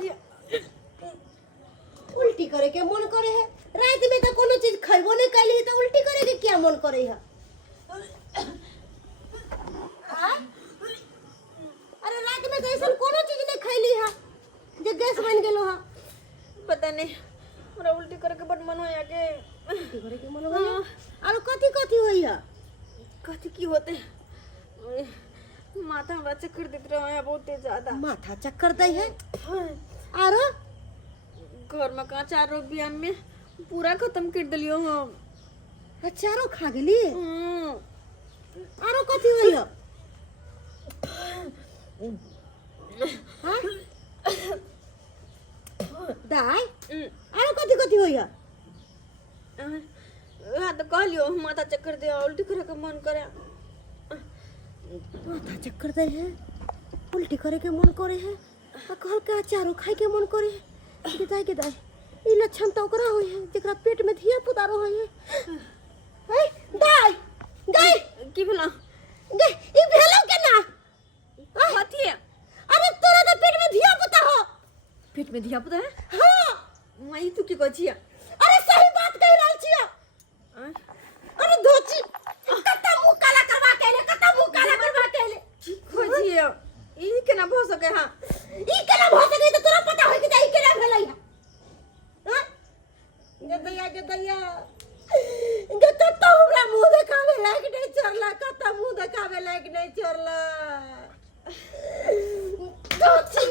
कहलिए उल्टी करे के मन करे है। रात में तो कोनो चीज खइबो नहीं कैली तो उल्टी करे के क्या मन करे है? हाँ? अरे रात में तो ऐसा कोनो चीज नहीं खैली है जे गैस बन गेलो है। पता नहीं हमरा उल्टी करे के बड़ मन होया के उल्टी करे के मन होया। और कथी कथी होई है? कथी की होते माथा हमरा चक्कर देत रहे बहुत ज्यादा। माथा चक्कर दई है। आरो घर में कांचा रोग बियान में पूरा खत्म कर दिलियो हम। अचारो खा गेली। आरो कथी होई है? हाँ? दाई आरो कथी कथी होई है? हाँ तो कहलियो माथा चक्कर दे उल्टी करे के मन करे। माथा चक्कर दे है, उल्टी करे के मन करे है, और कहल के अचारो खाए के मन करे है। दाई के दाई ई लक्षण तो ओकरा होई है जेकरा पेट में धिया पुता रहे है। ए दाई दाई की भेला गे ई भेलो केना? कथी है? अरे तोरा तो पेट में धिया पुता हो। पेट में धिया पुता है? हां माई तू की कहै छिया? अरे सही बात कह रहल छिया। अरे धोची कत्ता मुंह काला करवा के ले, कत्ता मुंह काला करवा के ले। की कहै छिया? ई केना भ सके? हां ई केना भ सके? तो तोरा पता होय कि ई केना भेलै है? हां गे दैया गे कत्ता हमरा मुंह देखावे लायक नहीं चरला, कत्ता मुंह देखावे लायक नहीं चरला। धोची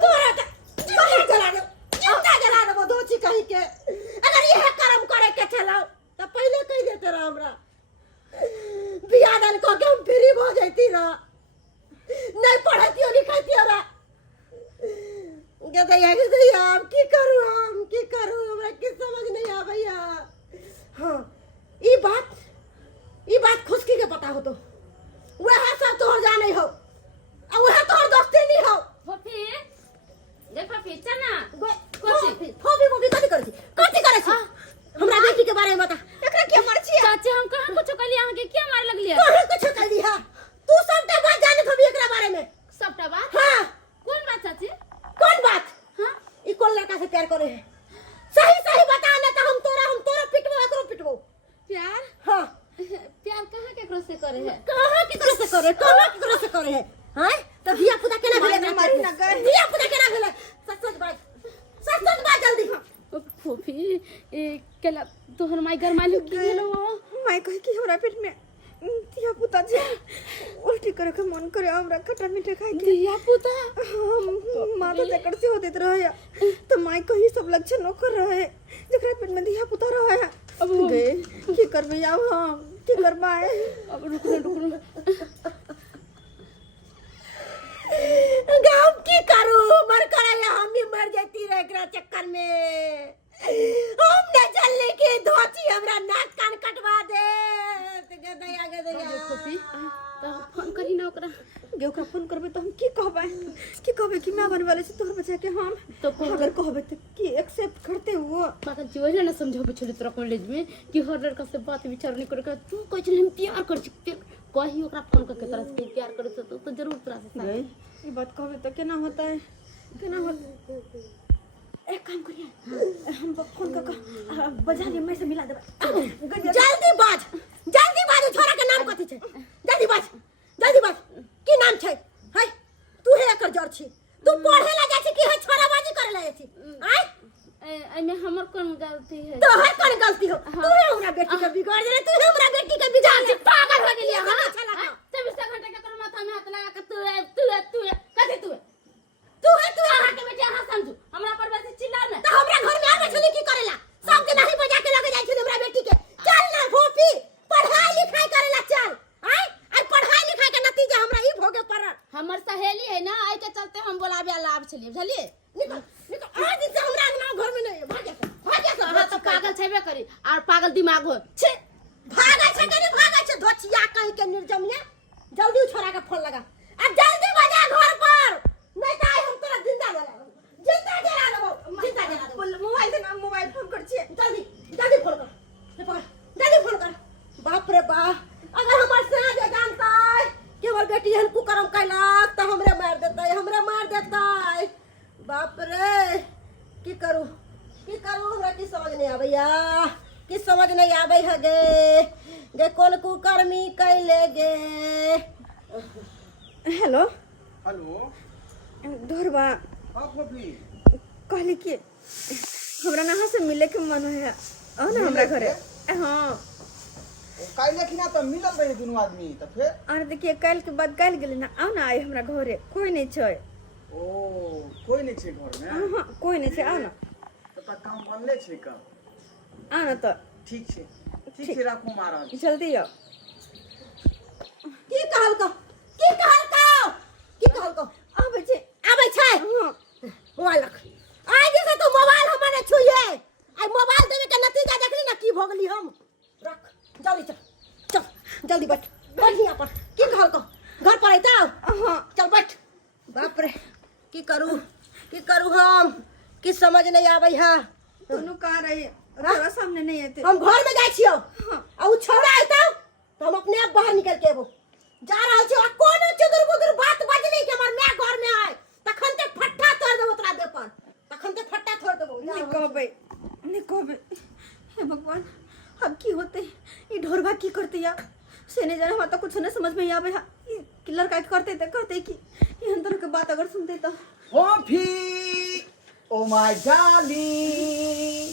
तोरा का चिंता जला दे धोची कहि के। अगर यह कर्म करे के छलो तो पहले कह देते रह हमरा। बियाह दान को के हम फ्री हो जैती रह, नहीं पढ़ती लिखती रा। गदैया अब की करूं, हम की करूं, हमरा की समझ नहीं आबैया। हाँ ई बात खुशकी के पता हो तो वह सब तोहर जाने हो और वह तोहर दोस्ती नहीं हो। फफी देख फफी चना फोबी कथी करे छी? हमरा बेटी के बारे में बता। एकरा के मर छी? चाची हम कहां कुछ कहली आहा के क्या मार लगलिए? कहां कुछ कहली है? तू सबटा बात जानत होबी एकरा बारे में। सबटा बात? हां कौन बात चाची? कौन बात? हां ई कौन लड़का से प्यार करे है? सही बता ना तो हम तोरा पिटबो एकरो पिटबो। प्यार? हां प्यार कहां केकरो से करे है? कहां केकरो से करे है? हां तो धिया पुता केना भेले? मारी ना गए। धिया पुता केना भेले? सच बात जल्दी। फफी केला तोहर माई घर मालूम की गेलो? माई कहे कि हमरा पेट में धिया पुता जे उल्टी करे के मन करे हमरा खट्टा मीठा खाए के। धिया पुता माथा चक्कर से हो देत रहे तो माई कही सब लक्षण ओकर रहे जेकरा पेट में धिया पुता रहे। अब गे की करबे अब हम की करबाए? अब रुक गाँव की करूं? मर करे हम भी मर जाती रह एकरा चक्कर में। हम न चलने की धोती हमरा नाक कान कटवा दे। गदैया फफी तो फोन करी ना ओकरा। गे ओकरा फोन करबे तो हम की कहबे कि मैं बने वाले से तोहर बच्चा के हम तो अगर कहबे तो की एक्सेप्ट करते हुआ पागल जी वही ना समझाबे छोड़ी तोरा कॉलेज में कि हर लड़का से बात विचार नहीं करे। तू कह चल हम प्यार कर छी, कही ओकरा फोन करके तोरा से प्यार करे तो जरूर तोरा से गई ये बात कहबे तो केना होता है? केना हो? एक काम करिए हम फोन कर बजा लिए मैं से मिला देबे। जल्दी बाज छोरा के नाम कथी छै? जल्दी बाज की नाम छै? है तू हे एकर जड़ छी। तू पढ़े ला जाय छी कि है छोराबाजी करे ला जाय छी? आय एमे हमर कौन गलती है? तोहर कौन गलती हो? तू है हमरा बेटी के बिगाड़ देले, तू है हमरा बेटी के बिगाड़ दे। पागल हो गेलिया। हां 24 घंटा के तोर माथा में हाथ लगा के तू कथी तू आहा के बेटी आहा समझू हमरा पर वैसे चिल्ला ना। तो हमरा घर में आके छली की करेला? सब के नहीं बजा के लगे जाय छी हमरा बेटी के। चल ना फोपी पढ़ाई लिखाई करेला चल। आय और पढ़ाई लिखाई के नतीजा हमरा ई भोगे पड़ल। हमर सहेली है ना आई के चलते हम बोलाबे लाभ छलिए बुझलिए। निकल आज से हमरा अंगना घर में नहीं भागे हां तो पागल छेबे करी और पागल दिमाग हो छे। भागे छे धोचिया कहीं के निर्जमिया। जल्दी छोरा के फोन लगा अब जल्दी बजा घर पर नहीं तो हम तोरा जिंदा जला देबो। मोबाइल दे ना, मोबाइल फोन कर छी। जल्दी फोन कर। ले पकड़ जल्दी फोन कर। बाप रे बाप अगर हमर से जे जानता है कि हमर बेटी हन कुकर्म कैलक तो हमरे मार देता। बाप रे की करूं हमरा की समझ नहीं आबैया की समझ नहीं आबै है गे कौन कुकर्मी कैले गे। हेलो हेलो ढोरबा हाँ फूफी कहली कि हमरा नहा से मिले के मन है आओ ना हमरा घरे। हाँ काल्हि कि ना तो मिलल रहे दुनू आदमी तो फिर और देखिए कल के बाद कल गेले ना आओ ना आइ हमरा घरे कोई नहीं छै। ओ कोई नहीं छे घर में हाँ कोई नहीं छै आओ ना तब काम बनले छे का आओ ना तो ठीक छे राखू मारा जल्दी आओ। की कहल को आबै छै आबै छै हाँ वालक आइ जे से तो मोबाइल हमने छुइए आई मोबाइल देवे के नतीजा देखली ना की भ गेली हम रख जल्दी चल जल्दी बैठ यहाँ पर की कहल को घर पर आइता हाँ चल बैठ। बाप रे की करूं हम की समझ नहीं आबै है। दोनों कहाँ रही तोरा सामने नहीं आते। हम घर में जाय छियो हाँ। आ उ छौड़ा आइता तो हम अपने आप बाहर निकल के एबो जा रहल छी। कोनो चुदुर बुदुर बात बजली कि हमर माय घर में आए तखन ते फट्टा तोड़ देबो तोरा दे पर तखन ते फट्टा तोड़ देबो। नहीं कहबै हे भगवान अब की होते ये ढोरबा की करते या से नहीं जाने तो कुछ नहीं समझ में आवे हा किलर का करते कि ये अंदर के बात अगर सुनते तो फूफी ओ माय डार्लिंग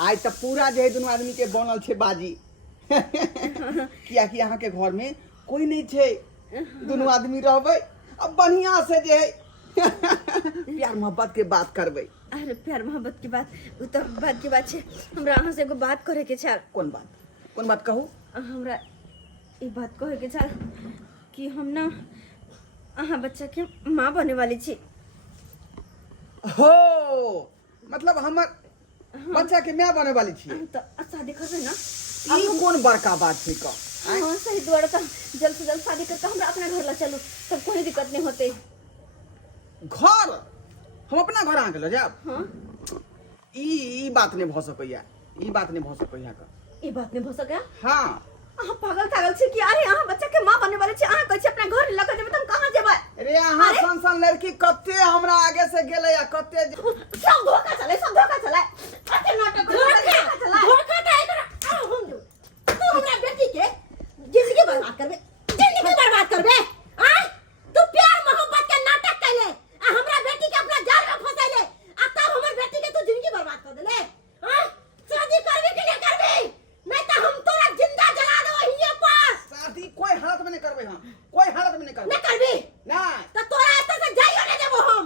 आज तो पूरा जे दुनू आदमी के बनल छे बाजी किया कि यहाँ के घर में कोई नहीं छे दुनू आदमी रहबे अब बढ़िया से जे प्यार मोहब्बत के बात करबे। अरे प्यार मोहब्बत की बात वो तो बात की बात है हमरा अहाँ से एगो बात करे के छल। कौन बात कहू हमरा ई बात कहे के छल कि हम ना अहाँ बच्चा के माँ बने वाली छी। हो मतलब हमर बच्चा के माँ बने वाली छी तो शादी करबे ना ई कौन बड़का बात छे का। हाँ सही द्वारा का जल्द से जल्द शादी करके हमरा अपना घर ला चलू तब कोई दिक्कत नहीं होते। घर हम अपना घर आ गेलो जाब हाँ ई बात नहीं भ सकैया का ये बात नहीं हो सका। हाँ अहाँ पागल छी कि अरे अहाँ बच्चा के माँ बने वाले छी अहाँ कहै छी अपना घर लऽ के जेबै त हम कहाँ जेबै। अरे अहाँ सन लड़की कते हमरा आगे से गेले या कते सब धोखा चले कते नाटक धोखा टाइ कर हम जो तू हमरा बेटी के जिंदगी बर्बाद करबे आ तू प्यार मोहब्बत के नाटक कैले आ हमरा बेटी के अपना जाल में फंसैले आ तब हमर बेटी के तू जिंदगी बर्बाद कर देले। हां शादी करबी कि नहीं करबी नहीं तो हम तोरा जिंदा जला देबो हिये पर। शादी कोई हालत में नहीं करबे हम कोई हालत में नहीं करबे नहीं करबी ना तो तोरा एत से जाइयो नहीं देबो हम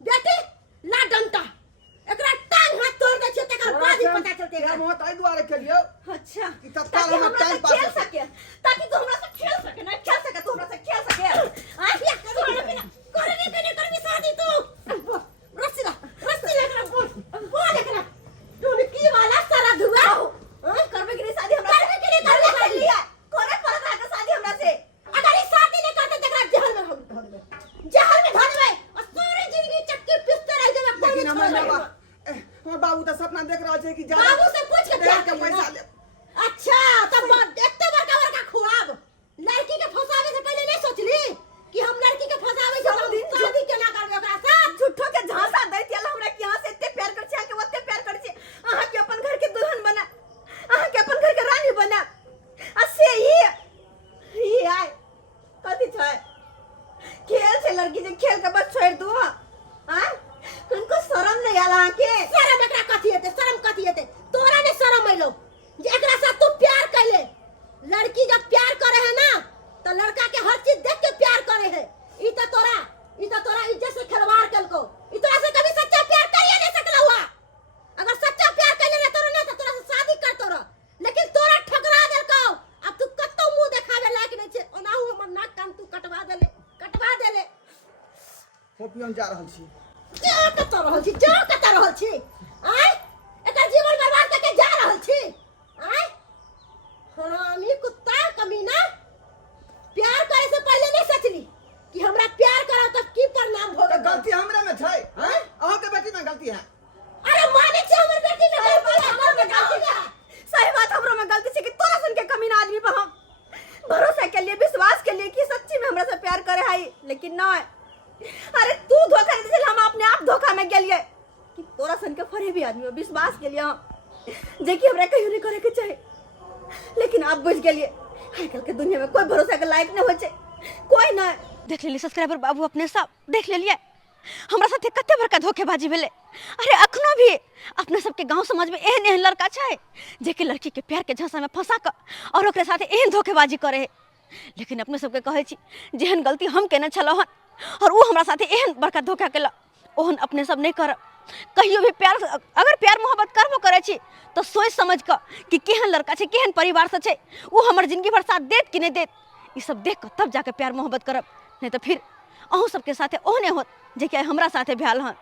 बेटी ला डंटा एकरा टांग हाथ तोड़ दे छै तकर बाद ही पता चलते हम होत आई दुआरे के लियो अच्छा कि तत्काल हम टाइम पास खेल सके ताकि तू हमरा से खेल सके ना खेल सके तू हमरा से खेल सके आ क्या करबी कि नहीं करबी शादी तू रस्सी लेकर बोल लेकर तू की वाला सारा धुआ करबे कि नहीं शादी हमरा करबे कि नहीं करबे लिया करे पड़त है शादी हमरा से। अगर ई शादी नहीं करते तकरा जहल में हम धर देबे और सारी जिंदगी चक्की पिसते रह जेबे। लेकिन हमर बाबू तो सपना देख रहल छै कि बाबू से पूछ के प्यार के पैसा ले। अच्छा तब एते बड़का खुआब लड़की के फंसावे से पहले नहीं सोचली कि हम लड़की के फंसावे से हम शादी केना करबे ओकरा साथ। झूठो के झांसा दै तियला हमरा कि यहाँ से इतने प्यार कर छी के ओते प्यार कर छी अहाँ के अपन घर के दुल्हन बना अहाँ के अपन घर के रानी बना आ से ही आय कथी छै खेल छै लड़की जे खेल के बस छोड़ दो हां तुमको शर्म नहीं आला के शर्म एकरा कथी हेते तोरा ने शर्म आइलो जे एकरा साथ तू प्यार कैले। लड़की जब प्यार करे है ना तो लड़का के हर चीज देख के प्यार करे है। ई तो तोरा इज्जत से खिलवाड़ कलको ई तोरा से कभी सच्चा प्यार करिए नहीं सकला हुआ। अगर सच्चा प्यार कैले ना तोरा से शादी करतो रह लेकिन तोरा ठकरा देलको। अब तू कत्तो मुंह देखावे लायक नहीं छे ओनाहु हमर नाक कान तू कटवा देले होपी हम जा रहल छी जा कत रहल छी आय एकर जीवन बर्बाद करके जा रहल छी आय हरामी कुत्ता कमीना। प्यार करे से पहले नहीं सोचली कि हमरा प्यार करा तो की परिणाम होगा। तो गलती हमरे में छै हैं अहाँ के बेटी में गलती है। अरे माने छै हमर बेटी में गलती है सही बात हमरो में गलती छै कि तोरा सन के कमीना आदमी पर हम भरोसा के लिए विश्वास के लिए कि सच्ची में हमरा से प्यार करे है लेकिन नहीं अरे तू धोखा नहीं दिल, हम अपने आप धोखा में गेलिए कि तोरा सन के फरे भी आदमी में विश्वास के लिए हम जे कि हमरा कहियो नहीं करे के चाहे, लेकिन अब बुझ गेलिए आजकल के दुनिया में कोई भरोसा के लायक नहीं होचे, कोई ना। देख लेली सब्सक्राइबर बाबू अपने सब देख लेलिए हमरा साथे कते बड़का धोखेबाजी भेले। अरे अखनो भी अपने सबके गांव समाज में एहन एहन लड़का छै जे कि लड़की के प्यार के झांसा में फंसा कर और ओकरे साथे एहन धोखेबाजी करे है। लेकिन अपने सबके कहै छी जेहन गलती हम केने छलौ हन और वो हमरा साथे एहन बड़का धोखा केला ओहन अपने सब नहीं करब। कहियो भी प्यार, अगर प्यार मोहब्बत करबो करे छी तो सोच समझ कर कि केहन लड़का छै, केहन परिवार से छै, वो हमर जिंदगी भर साथ देत कि नहीं देत, ई सब देख कर तब जाके प्यार मोहब्बत करब, नहीं तो फिर अहूँ सबके साथे ओहने होत जे कि हमरा साथे भेल हन।